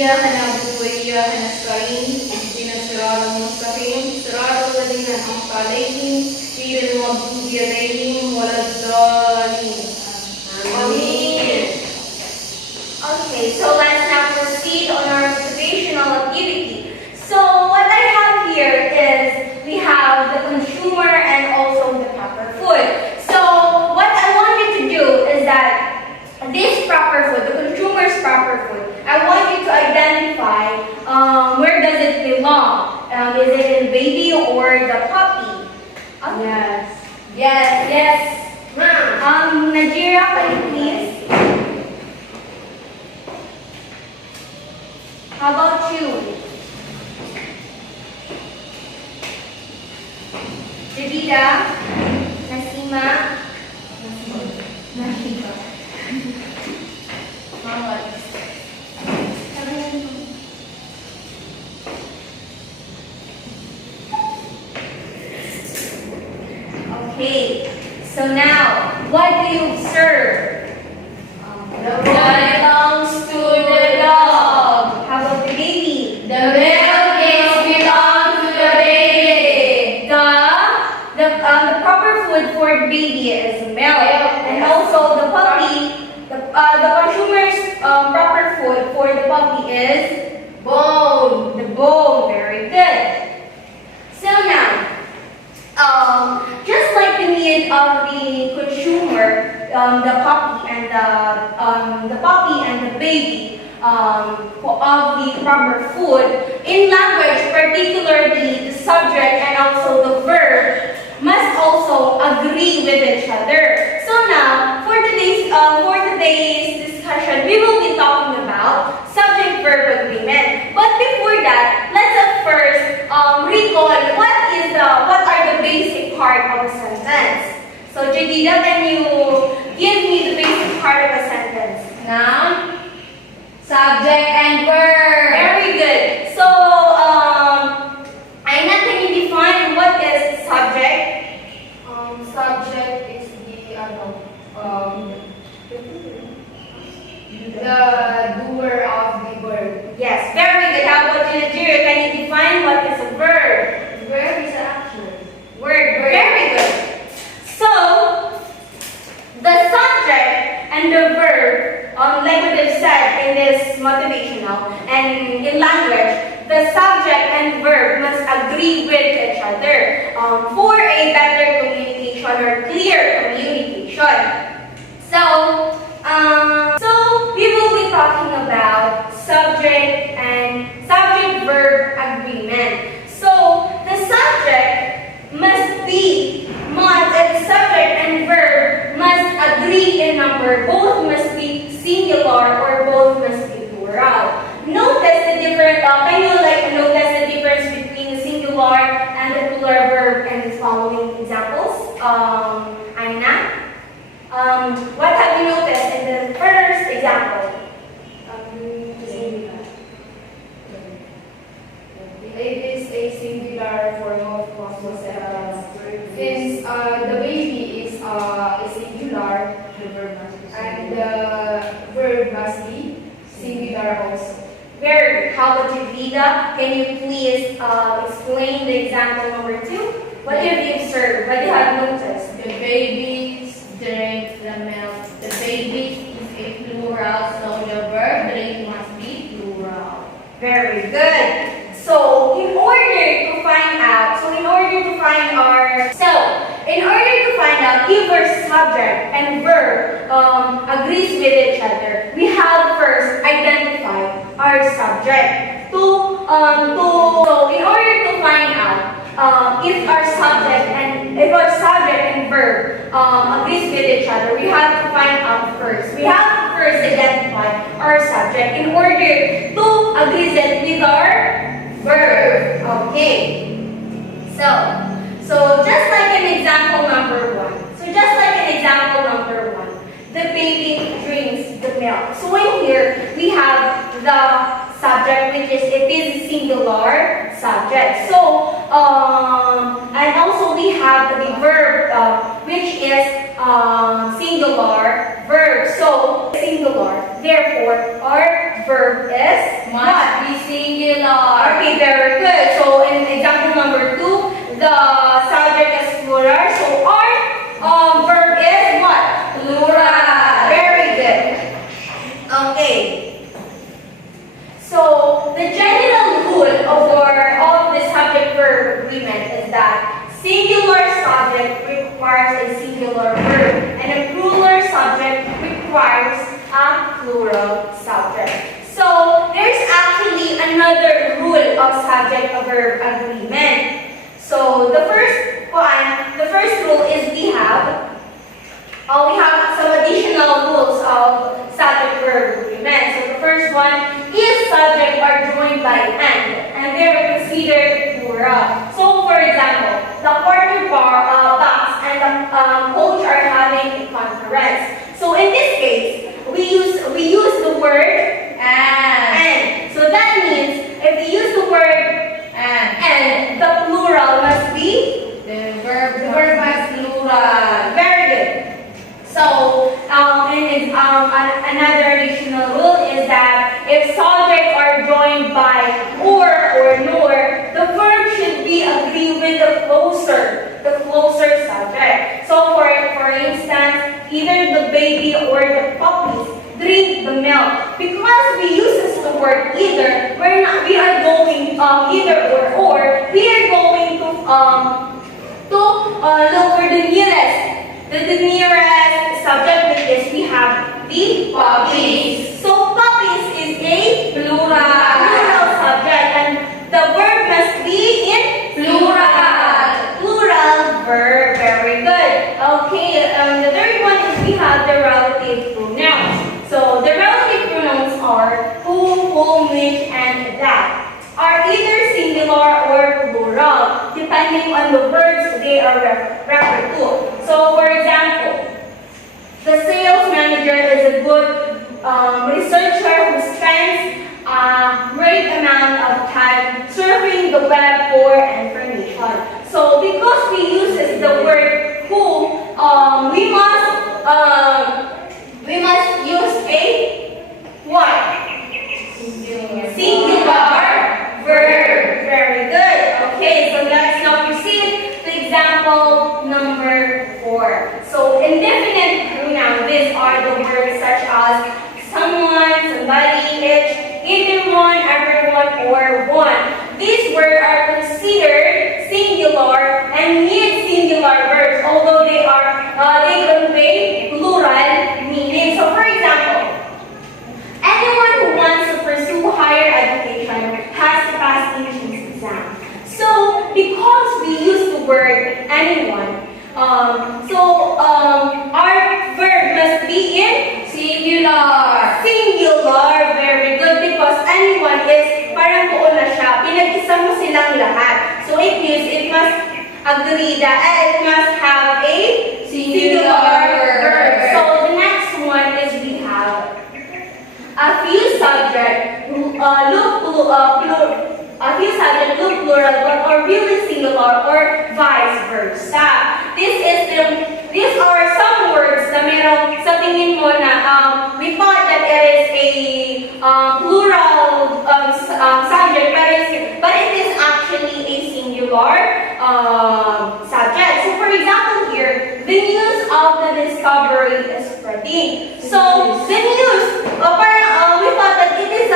إياك نعبد وإياك نستعين اهدنا الصراط المستقيم صراط الذين أنعمت عليهم غير المغضوب عليهم ولا الضالين آمين. Okay, so let's now proceed on our motivational activity. So what I have here is we have the consumer and also the proper food. So what I want you to do is that this proper food, the consumer's proper food, I want you to identify where does it belong. Is it in baby or the puppy? Yes. Yes. Najira, can you please? How about you? Jadida? Nasima? Nasima. Okay, so now, what do you observe? The boy belongs to the dog. How about the baby? The milk is belong to the baby. The proper food for the baby is milk, and also the puppy. The consumer's proper food for the puppy is Bone. the bone. Very good. So now, just like the need of the consumer, the puppy and the baby of the proper food, in language, particularly the subject and also the verb, must also agree with each other. So now, for today's discussion, we will be talking about subject-verb agreement. But before that, let's at first recall what are the basic part of a sentence. So Jadida, can you give me the basic part of a sentence? Noun, subject, and verb. Very good. So Aina, can you define what is subject? Subject is the doer of the verb. Yes, very good. How about you, Najira? Can you define what is a verb? Verb is an action. Word. Very good. So, the subject and the verb, like what I've said in this motivational and in language, the subject and verb must agree with each other for a better communication or clear communication. So we will be talking about subject-verb agreement. So the subject and verb must agree in number. Both must be singular or both must be plural. Notice the difference. Can you notice the difference between the singular and the plural verb in the following examples? Aina, what have you noticed in the first example? It is a singular form of possible sentence. Since the baby is singular, and the verb must be singular also. Very good. How about you, Vida? Can you please explain the example number 2? What have you observed? What you have noticed? The babies drink the milk. The baby is a plural, so the verb drink must be plural. Very good. So, in order to find out if our subject and verb agrees with each other, we have first identify our subject. So, in order to find out if our subject and verb agrees with each other, we have to find out first. We have to first identify our subject in order to agree with our verb. Okay. So just like an example number 1. The baby drinks the milk. So in here we have the subject, which is singular subject. So and also we have the verb, which is singular verb. So, singular. Therefore, our verb is what? Must be singular. Okay, very good. So, in example number 2, the subject is plural. So, our verb is what? Plural. Very good. Okay. So, the general rule of the subject-verb agreement is that singular subject requires a singular verb, and a plural subject requires a plural subject. So, there's actually another rule of subject-verb agreement. So, the first rule is we have some additional rules of subject-verb agreement. So, the first one is subject are joined by and they're considered plural. So, for example, the quarter box and the coach are having a conference. So, in this case, we use the word and. So that means if we use the word and, the plural must be The verb must plural. very good. So, another additional rule is that if subjects are joined by or nor, the verb should be agree with the closer subject. So, for instance, either the baby or the puppies drink the milk. Because we use the word either, we are going either or, we are going to look for the nearest. The nearest subject with this we have the puppies. So puppies is a plural subject, and the verb must be in plural verb. Very good. Okay, the third one is we have the relative pronouns. So the relative pronouns are who, whom, which, and that. Are either singular or plural, depending on the words they are referred to. So, for example, the sales manager is a good researcher who spends a great amount of time surfing the web for information. So, because we use the word who, we must use a what? Singular verb. Very good. Okay, so let's now proceed to example number 4. So, indefinite pronoun, these are the words such as someone, somebody, each, everyone, everyone, or one. These words are considered singular and need singular verbs, although they convey plural meaning. So, for example, anyone who wants to pursue higher education has to pass entrance exam. So, because we use the word anyone, our verb must be in Singular. singular. Very good, because anyone is parang buo na siya. Pinag-isa mo silang lahat. So, it means it must agree that it must have a singular verb. So, the next one is we have a few subjects look plural but are really singular or vice versa. These are some words na merong sa tingin mo na we thought that it is a plural subject, but it is actually a singular subject. So, for example here, the news of the discovery is spreading. So, the news, we thought that it is a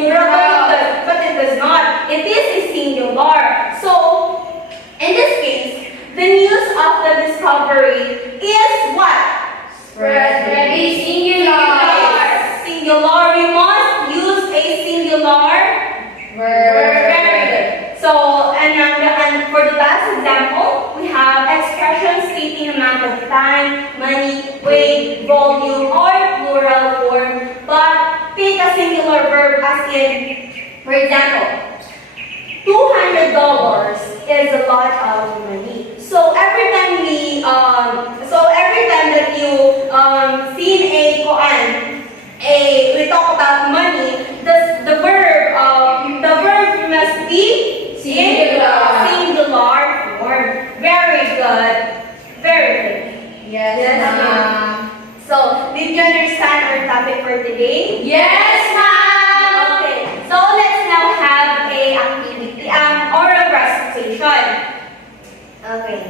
plural, but it is not. It is a singular. So, in this case, the news of the discovery is what? Spreading. Singular. Singular. We must use a singular verb. Very good. So, and for the last example, we have expressions stating amount of time, money, weight, volume, or plural form, but take a singular verb as in, for example, $200 is a lot of money. So every time that you we talk about money, the verb must be Singular. singular form. Very good. Very good. ma'am. So, did you understand our topic for today? Yes, ma'am. Okay, so let's now have a activity, oral recitation. Okay.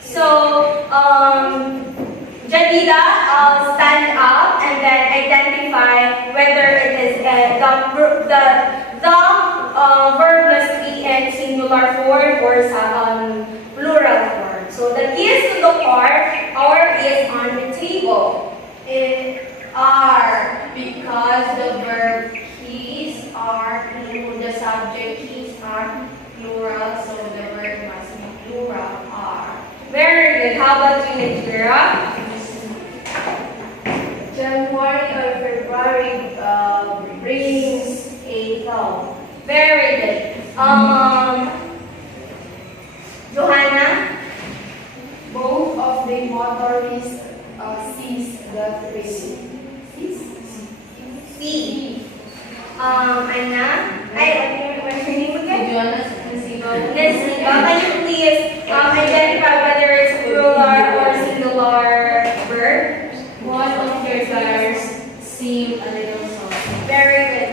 So, Jadida, stand up and then identify whether it is the verb must be in singular form or plural form. So the keys to the part are is on the table. It are because the verb keys are plural, the subject keys are plural, so the verb must be plural are. Very good. How about you, Nigeria? January or February brings a thaw. Very good. Johanna? Both of the motorists seize the train. C. Anna? What's your name again? Jonas Nasiba. Nesiba, can you please identify whether it's plural or singular verb? One of your cars seem a little soft. Very good.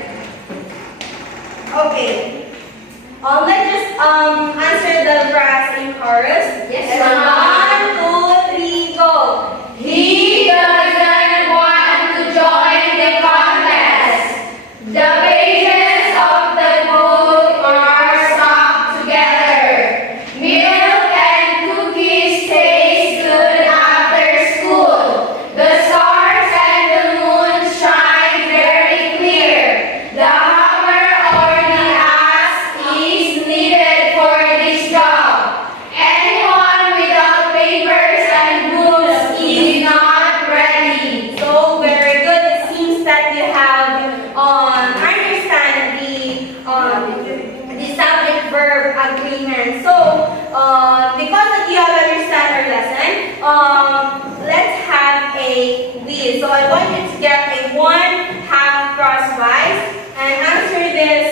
Okay. Let's just answer the brass in chorus. Yes, And ma'am. 1, 2, 3, go. He doesn't want to join the contest. The pages of the book are stuck together. Milk and cookies taste good after school. The stars and the moon shine very clear. The hammer or the axe is needed for this job. Anyone without papers and books is not ready. So very good. It seems that you have understand the subject verb agreement. So because that you have understand our lesson, let's have a quiz. So I want you to get a 1/2 crosswise and answer this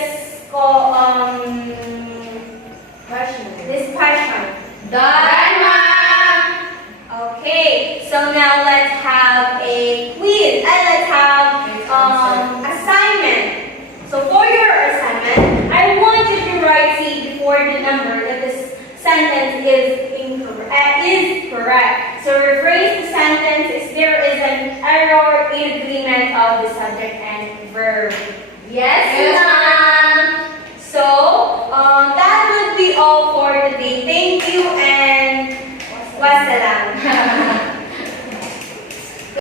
question. Done, ma'am. Okay, so now let's have a quiz and let's have assignment. So for your assignment, I want you to write C before the number that this sentence is correct. So rephrase the sentence if there is an error in agreement of the subject and verb. Yes, ma'am.